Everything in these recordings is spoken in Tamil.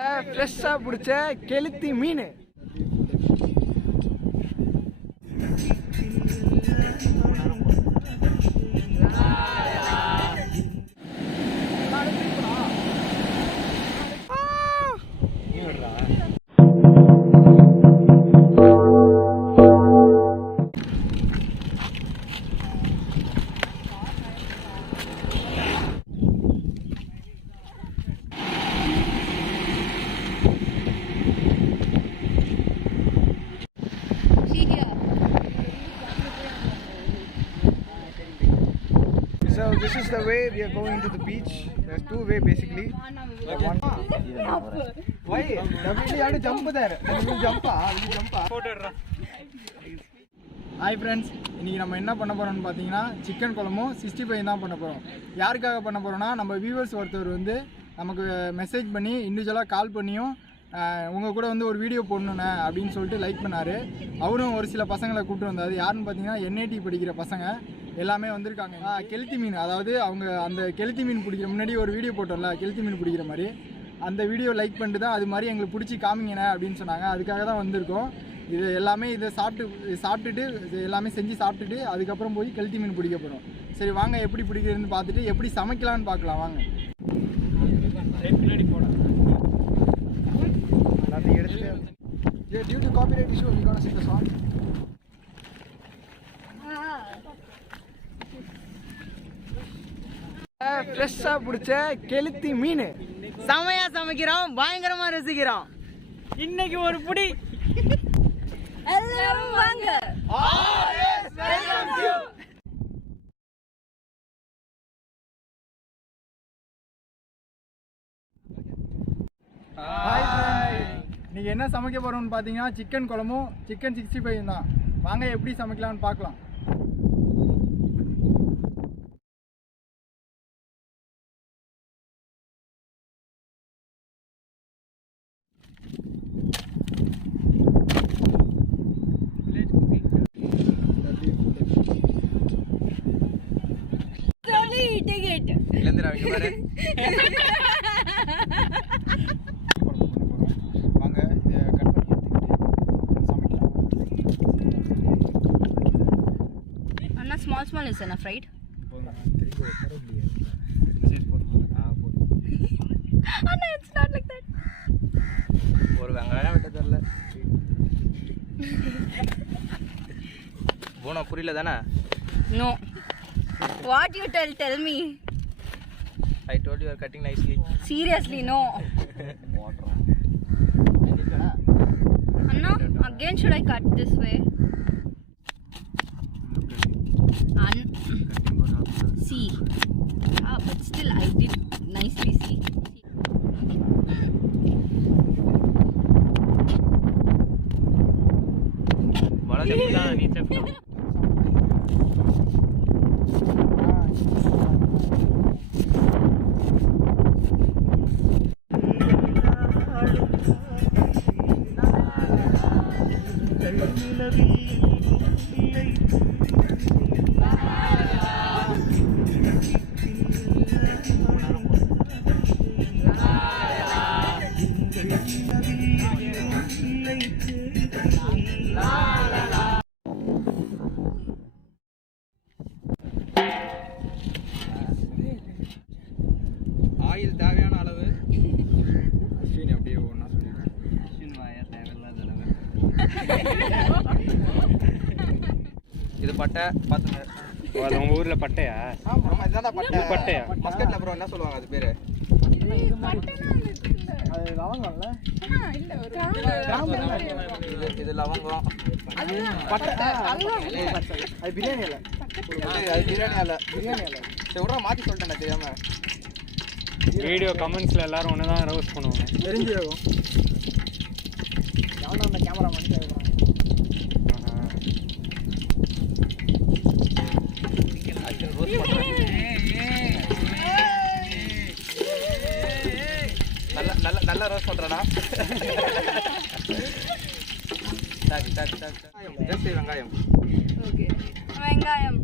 ஃப்ரெஷ்ஷா பிடிச்ச கெளுத்தி மீன். So this is the way we are going to the beach. There's two way basically. One. Why? Definitely have to jump there. You jump Photo. Hi friends. இன்னைக்கு நம்ம என்ன பண்ண போறோம்னு பாத்தீங்கன்னா சிக்கன் குழம்பும் 65 தான் பண்ண போறோம். யாருக்காக பண்ண போறோம்னா நம்ம வியூவர்ஸ் ஒருத்தர் வந்து நமக்கு மெசேஜ் பண்ணி இண்டிவிஜுவலா கால் பண்ணியும் உங்க கூட வந்து ஒரு வீடியோ போடணும்னே அப்படின்னு சொல்லிட்டு லைக் பண்ணாரு. அவரும் ஒரு சில பசங்களை கூப்பிட்டு வந்தாரு. யாருன்னு பாத்தீங்கன்னா NAT படிக்கிற பசங்க எல்லாமே வந்திருக்காங்க. கெளுத்தி மீன், அதாவது அவங்க அந்த கெளுத்தி மீன் பிடிக்கிற முன்னாடி ஒரு வீடியோ போட்டோம்ல கெளுத்தி மீன் பிடிக்கிற மாதிரி, அந்த வீடியோ லைக் பண்ணிட்டு தான் அது மாதிரி எங்களுக்கு பிடிச்சி காமிங்கண்ணே அப்படின்னு சொன்னாங்க. அதுக்காக தான் வந்திருக்கோம். இது எல்லாமே இதை சாப்பிட்டுட்டு இது எல்லாமே செஞ்சு சாப்பிட்டுட்டு அதுக்கப்புறம் போய் கெளுத்தி மீன் பிடிக்க போகிறோம். சரி வாங்க எப்படி பிடிக்கிறதுன்னு பார்த்துட்டு எப்படி சமைக்கலான்னு பார்க்கலாம் வாங்க. எல்லாத்தையும் எடுத்துட்டு due to copyright issue we gonna sing the song. ஃப்ரெஷ்ஷா பிடிச்ச கெளுத்தி மீன் செமையா சமைக்கிறோம், பயங்கரமா ரசிக்கிறோம். இன்னைக்கு ஒரு புடி எல்லாரும் வாங்க. இன்னைக்கு என்ன சமைக்க போறோம்னு பாத்தீங்கன்னா சிக்கன் குழம்பும் சிக்கன் 65 தான். வாங்க எப்படி சமைக்கலாம்னு பார்க்கலாம். Small is enough, right? Anna, it's not like that. ஒரு வெங்காயம் வெட்ட தெரியல. போனா புரியல தானே? No. What you tell me. I told you are cutting nicely. Seriously, no. Anna, again should I cut this way? See. But still I did nicely, see. बड़ा चप्पू नीचे ஆயில் தேவையான அளவு. அஸ்வினி அப்படியே ஒன்றா சொல்லிடுறேன். அஸ்வின் வாயா தேவையில்லாத அளவு. இது பட்டை பார்த்துங்க. உங்கள் ஊரில் பட்டையா? ஆமாம் இதுதான் பட்டை. பட்டையா மஸ்கட்ல அப்புறம் என்ன சொல்லுவாங்க அது பேர்? அது லவங்கம்ல? இது லவங்கம். பட்டை அது பிரியாணி இல்லை. அது பிரியாணி இல்லை. பிரியாணி இல்லை. சரி விட்றா மாற்றி சொல்லிட்டேன் தெரியாம. வீடியோ கமெண்ட்ஸில் எல்லாரும் ஒன்று தான் ரோஸ் பண்ணுவாங்க. தெரிஞ்சிருக்கும். எவனா அந்த கேமரா பண்ணி கேட்குறாங்க. நல்லா ரோஸ் பண்ணுறடா. வெங்காயம். ஓகே வெங்காயம்.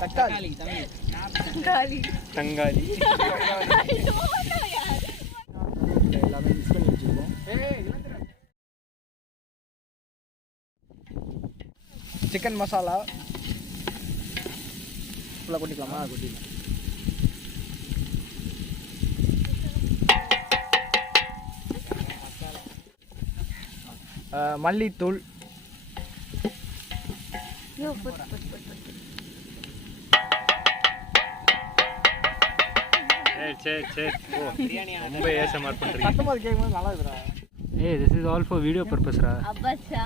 தக்காளி தங்காளி எல்லாமே மிக்ஸ் பண்ணி வச்சுருக்கோம். சிக்கன் மசாலா ஃபுல்லாக கொட்டிக்கலாமா? கொட்டிக்கலாம். மல்லித்தூள், சரி ரொம்ப ஏசமார் பண்றீங்க. சத்தமாக கேட்கும்போது நல்லா இருக்குடா. ஏய் this is all for video purpose ரா. அப்பச்சா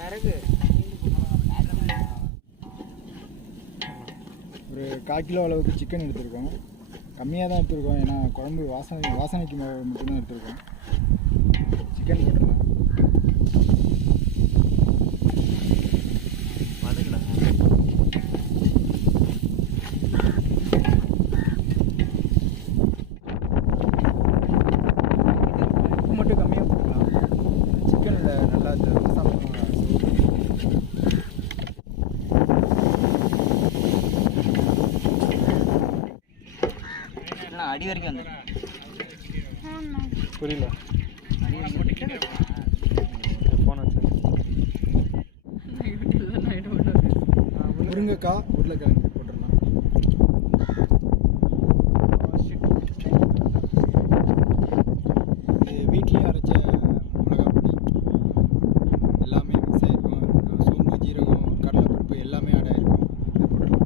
விறகு ஒரு 1/4 கிலோ அளவுக்கு சிக்கன் எடுத்துருக்கோம். கம்மியாக தான் எடுத்துருக்கோம், ஏன்னா குழம்பு வாசனைக்கு மட்டும்தான் எடுத்துருக்கோம். சிக்கன் போட்டுருலாம். உப்பு மட்டும் கம்மியாக போட்டுக்கலாம். சிக்கனில் நல்லா இந்த மசாலா அடி வரைக்கும் வந்து புரியல. முருங்கைக்காய், உருளைக்கிழங்கு போட்டுடலாம். இது வீட்லேயே அரைச்ச மிளகாய் பொடி எல்லாமே மிக்ஸ் ஆகிருக்கும். சோம்பு, ஜீரகம், கடலைப்பருப்பு எல்லாமே ஆட் ஆகிருக்கும். இதை போட்டுடலாம்.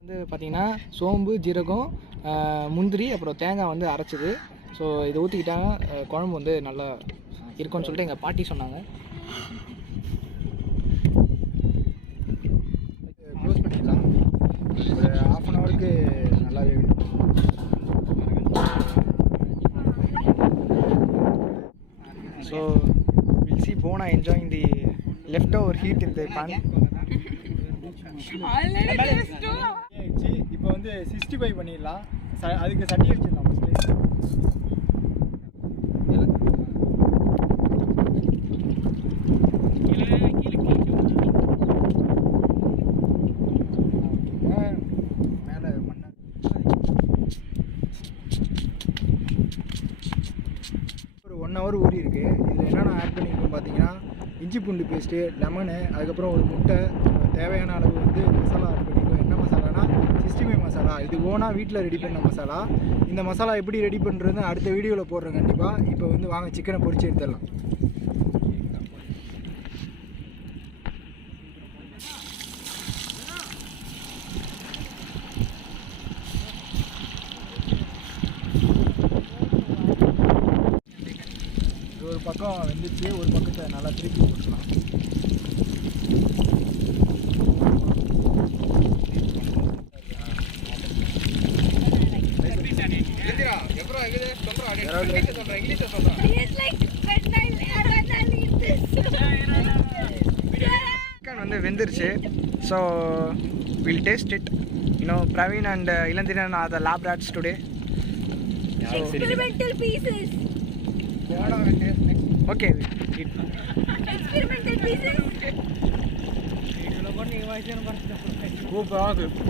வந்து பார்த்திங்கன்னா சோம்பு, ஜீரகம், முந்திரி, அப்புறம் தேங்காய் வந்து அரைச்சிது. ஸோ இதை ஊற்றிக்கிட்டாங்க குழம்பு வந்து நல்லா இருக்கும்னு சொல்லிட்டு எங்கள் பாட்டி சொன்னாங்க. க்ளோஸ் பண்ணிக்கலாம். ஒரு 1/2 அன் ஹவருக்கு நல்லாவே வேணும். ஸோ வில் சி போனா enjoying the left over heat in the pan. இப்போ வந்து 65 பண்ணிடலாம். அதுக்கு சட்டி வச்சிடலாம். மேலே மண்ணை ஒரு 1 ஹவர் ஊறி இருக்கு. இதில் என்னென்ன ஆட் பண்ணியிருக்கோம் பார்த்தீங்கன்னா, இஞ்சி பூண்டு பேஸ்ட்டு, லெமனு, அதுக்கப்புறம் ஒரு முட்டை, தேவையான அளவு வந்து மசாலா ஆட் பண்ணியிருக்கோம். என்ன மசாலானா 65 மசாலா. இது ஓனாக வீட்டில் ரெடி பண்ண மசாலா. இந்த மசாலா எப்படி ரெடி பண்ணுறதுன்னு அடுத்த வீடியோவில் போடுறேன் கண்டிப்பாக. இப்போ வந்து வாங்க சிக்கனை பொரிச்சு எடுத்துடலாம். ஒரு பக்கம் வெந்துச்சு, ஒரு பக்கத்தை நல்லா திருப்பி போட்டுக்கலாம். சிக்கன் வந்து வெந்துருச்சு. So will taste it. Praveen and Ilandhiran are the lab rats today. experimental pieces. Okay. Experimental pieces. சூப்பராக இருக்கு.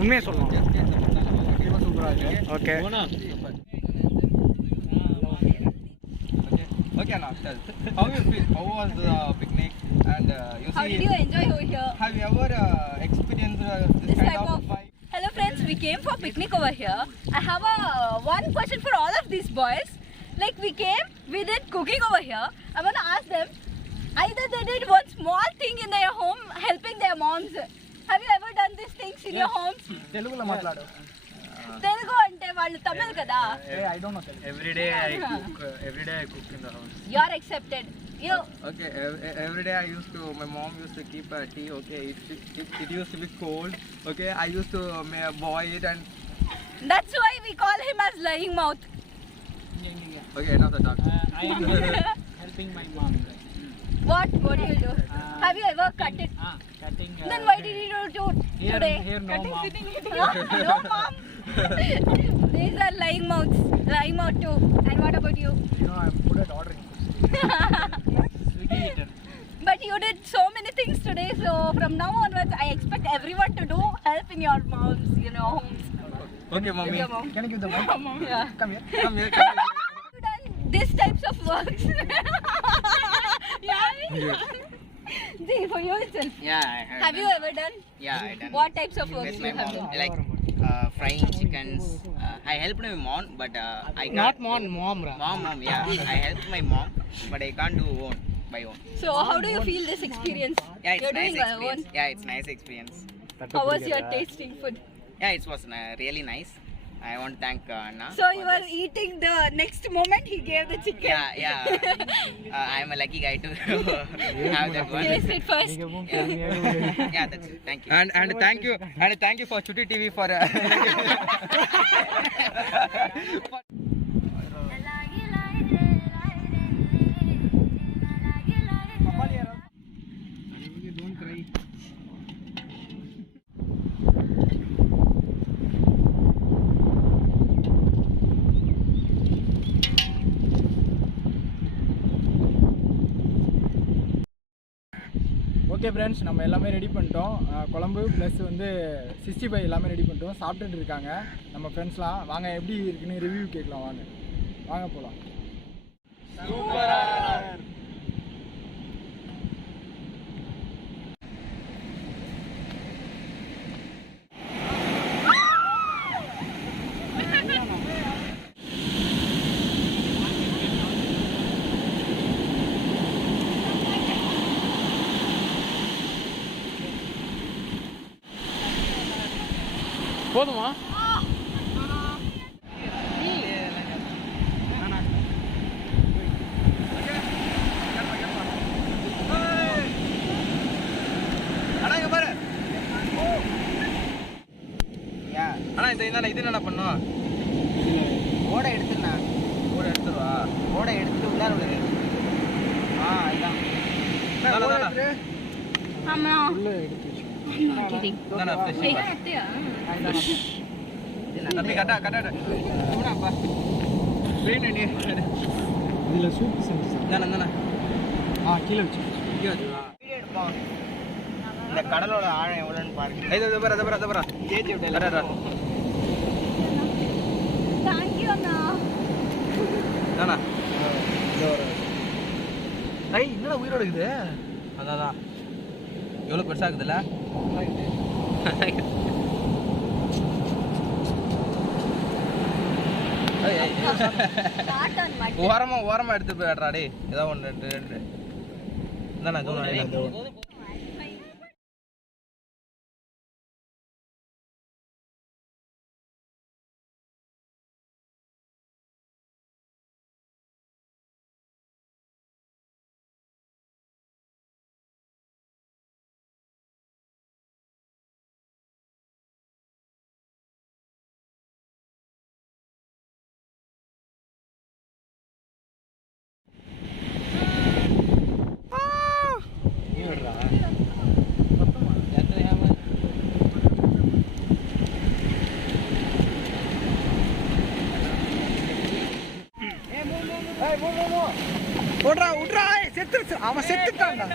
உண்மையாக சொல்லணும். சூப்பராக இருக்கு. Okay. Okay, Anna, tell. How you feel? How was the picnic? And How did you enjoy over here? have you ever experienced this kind of vibe? Hello friends, we came for picnic over here. I have one question for all of these boys. Like we came, we did cooking over here. I want to ask them, either they did one small thing in their home helping their moms. Have you ever done these things in your homes? తెలుగులో మాట్లాడు. Telugu అంటే వాళ్ళు తమిళ్ కదా. I don't know Telugu. Every day I cook in the house. You are accepted. You Okay, every day my mom used to keep a tea. Okay, it used to be cold. Okay, I used to boil it and. That's why we call him as lying mouth. Okay, enough the talk. I am helping my mom. What do you do? Have you ever cut it? Cutting. Then why did you do it today? Here no mom. No mom. These are lying mouths. Lying mouth too. And what about you? No, I'm good at ordering. But you did so many things today, so from now onwards, I expect everyone to do help in your moms, you know, homes. Okay, mommy. Your mom. Can you give the mic? Yeah. Come here. Come here. You done these types of works? Yeah. See, for yourself. Yeah, I Have you ever done? Yeah, I done. What types of works With you my have mom, done? like frying chickens. I helped my mom, but I can't. Not mom, ra. Mom, yeah. I helped my mom, but I can't do by own. So, how do you feel this experience? Yeah, it's You're nice doing your experience. own. Yeah, it's nice experience. How was your tasting food? Yeah, it was really nice. I want to thank Anna. So, you were eating the next moment he gave the chicken. Yeah. I'm a lucky guy to have that one. Taste it first. Yeah, that's it. Thank you. And thank you for Chutti TV for okay friends, நம்ம எல்லாமே ரெடி பண்ணிட்டோம். குழம்பு ப்ளஸ் வந்து 65 எல்லாமே ரெடி பண்ணிட்டோம். சாப்பிட்டுட்டு இருக்காங்க நம்ம ஃப்ரெண்ட்ஸ்லாம். வாங்க எப்படி இருக்குன்னு ரிவ்யூ கேட்கலாம். வாங்க போகலாம். போதுமா? அண்ணா இது என்ன பண்ணும்? ஓடை எடுத்துண்ணா. ஓட எடுத்துருவா. ஓடை எடுத்துட்டு உள்ளார உள்ளது. அதுதான். ஆமா. உள்ளே எடுத்து வச்சு. தம்பி கட்டா இதில் சூப்பு செஞ்சு தானே கீழே வச்சு. வீடியோ எடுப்போம். இந்த கடலோட ஆழம் எவ்வளோன்னு பாருங்க. அதை பாரு தேய்ச்சி விட்டு Thank you, Anna. தானா என்னடா உயிரோட இருக்குது? அதான் எவ்வளோ பெருசாக இருக்குதுல்ல? Start on mutton. ஓரமாக எடுத்து போயிடுறா டே. ஏதாவது ஒன்று ரெண்டு தானே தோணும். விட்றா செத்துருச்சு. அவன் செத்துட்டான்டா.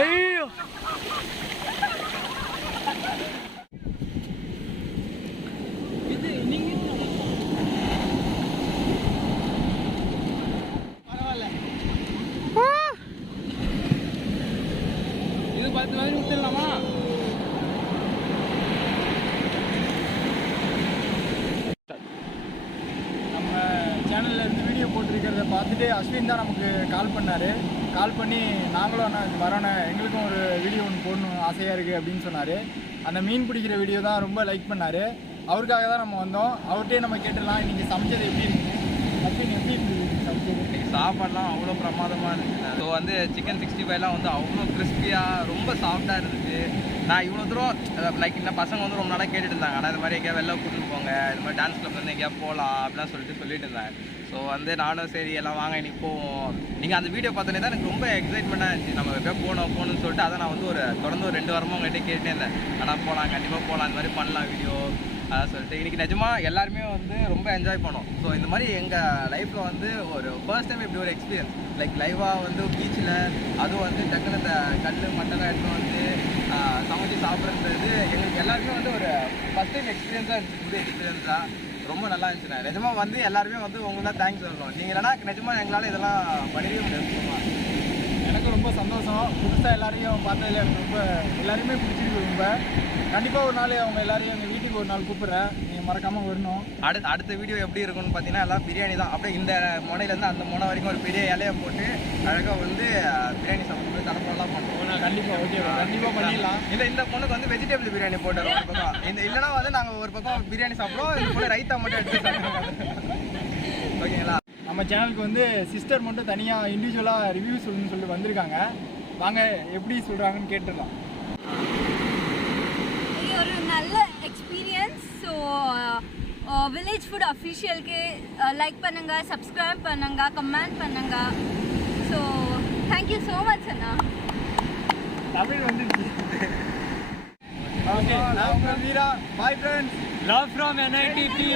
ஐயோ இது 10 மாதிரி விட்டுடலாமா? நம்ம சேனலில் இருந்து வீடியோ போட்டிருக்கிறத பார்த்துட்டு அஸ்வின் தான் நமக்கு கால் பண்ணார். கால் பண்ணி நாங்களும் வரோண்ணே, எங்களுக்கும் ஒரு வீடியோ ஒன்று போடணும் ஆசையாக இருக்குது அப்படின்னு சொன்னார். அந்த மீன் பிடிக்கிற வீடியோ தான் ரொம்ப லைக் பண்ணார். அவருக்காக தான் நம்ம வந்தோம். அவர்கிட்டே நம்ம கேட்டுடலாம் இன்றைக்கி சமைச்சது எப்படி இருக்குது, அஸ்வின் எப்படி இருக்குது சமைச்சது. இன்றைக்கி சாப்பாடுலாம் அவ்வளோ பிரமாதமாக இருந்துச்சு. ஸோ வந்து சிக்கன் 65லாம் வந்து அவ்வளோ கிறிஸ்பியாக ரொம்ப சாஃப்டாக இருந்துச்சு. நான் இவ்வளோ தூரம் லைக் இந்த பசங்க வந்து ரொம்ப நாளாக கேட்டுட்டு இருந்தாங்க, ஆனால் இது மாதிரி எங்கேயா வெளில கூட்டிட்டு போங்க, இது மாதிரி டான்ஸ் கிளப் வந்து எங்கேயா போகலாம் அப்படிலாம் சொல்லிட்டு இருந்தாங்க. ஸோ ஸோ வந்து நானும் சரி எல்லாம் வாங்க இன்னைக்கு போவோம். நீங்கள் அந்த வீடியோ பார்த்தோன்னே தான் எனக்கு ரொம்ப எக்ஸைட்மெண்ட்டாக இருந்துச்சு. நம்ம எப்போ போகணும்னு சொல்லிட்டு அதை நான் வந்து தொடர்ந்து ஒரு 2 வாரமாக உங்கள்கிட்ட கேட்டுட்டே இருந்தேன். ஆனால் போகலாம், கண்டிப்பாக போகலாம், இந்த மாதிரி பண்ணலாம் வீடியோ அதான் சொல்லிட்டு இன்றைக்கி நிஜமாக எல்லாருமே வந்து ரொம்ப என்ஜாய் பண்ணோம். ஸோ இந்த மாதிரி எங்கள் லைஃப்பில் வந்து ஒரு ஃபர்ஸ்ட் டைம் இப்படி ஒரு எக்ஸ்பீரியன்ஸ் லைக் லைவாக வந்து பீச்சில் அதுவும் வந்து டக்குனு இந்த கல் மட்டெல்லாம் எடுத்து வந்து சமைச்சு சாப்பிட்றது எங்களுக்கு எல்லாருமே வந்து ஒரு ஃபஸ்ட் டைம் எக்ஸ்பீரியன்ஸாக இருந்துச்சு. புது எக்ஸ்பீரியன்ஸாக ரொம்ப நல்லா இருந்துச்சுண்ணா. நிஜமாக வந்து எல்லாருமே வந்து உங்களுக்கு தான் தேங்க்ஸ் சொல்லணும். நீங்கள் இல்லைனா நிஜமாக எங்களால் இதெல்லாம் பண்ணிடவே முடியாது. எனக்கு ரொம்ப சந்தோஷம். புதுசாக எல்லாரையும் பார்த்ததில் எனக்கு ரொம்ப எல்லாருமே பிடிச்சிருக்கு. ரொம்ப கண்டிப்பாக ஒரு நாள் அவங்க எல்லாரையும் எங்கள் வீட்டுக்கு ஒரு நாள் கூப்பிட்றேன். நீங்கள் மறக்காமல் வரணும். அடுத்த வீடியோ எப்படி இருக்குன்னு பார்த்தீங்கன்னா எல்லாம் பிரியாணி தான். அப்படியே இந்த முனையிலேருந்து அந்த முனை வரைக்கும் ஒரு பெரிய இலையை போட்டு அழகாக வந்து பிரியாணி சாப்பிட்டு தலைப்பெல்லாம் பண்ணுறோம். கண்டிப்பாக ஓகே, கண்டிப்பாக பண்ணிடலாம். இந்த பொண்ணுக்கு வந்து வெஜிடபிள் பிரியாணி போட்டுறோம் ஒரு பக்கம். இல்லைனா வந்து நாங்கள் ஒரு பக்கம் பிரியாணி சாப்பிடுவோம், இந்த பொண்ணு ரைத்தா மட்டும் எடுத்து சாப்பிடுவோம். ஓகேங்களா? நம்ம சேனலுக்கு வந்து சிஸ்டர் மட்டும் தனியாக இண்டிவிஜுவலாக ரிவ்யூ சொல்லணும்னு சொல்லிட்டு வந்திருக்காங்க. வாங்க எப்படி சொல்கிறாங்கன்னு கேட்டுடலாம். இது ஒரு நல்ல எக்ஸ்பீரியன்ஸ். ஸோ வில்லேஜ் ஃபுட் அஃபிஷியலுக்கு லைக் பண்ணுங்க, சப்ஸ்கிரைப் பண்ணுங்க, கமெண்ட் பண்ணுங்க. ஸோ தேங்க்யூ ஸோ மச் அண்ணா. தமிழ் வந்துருச்சு. ஓகே, நான் உங்கள் Veera. Bye friends. Love from NITPY.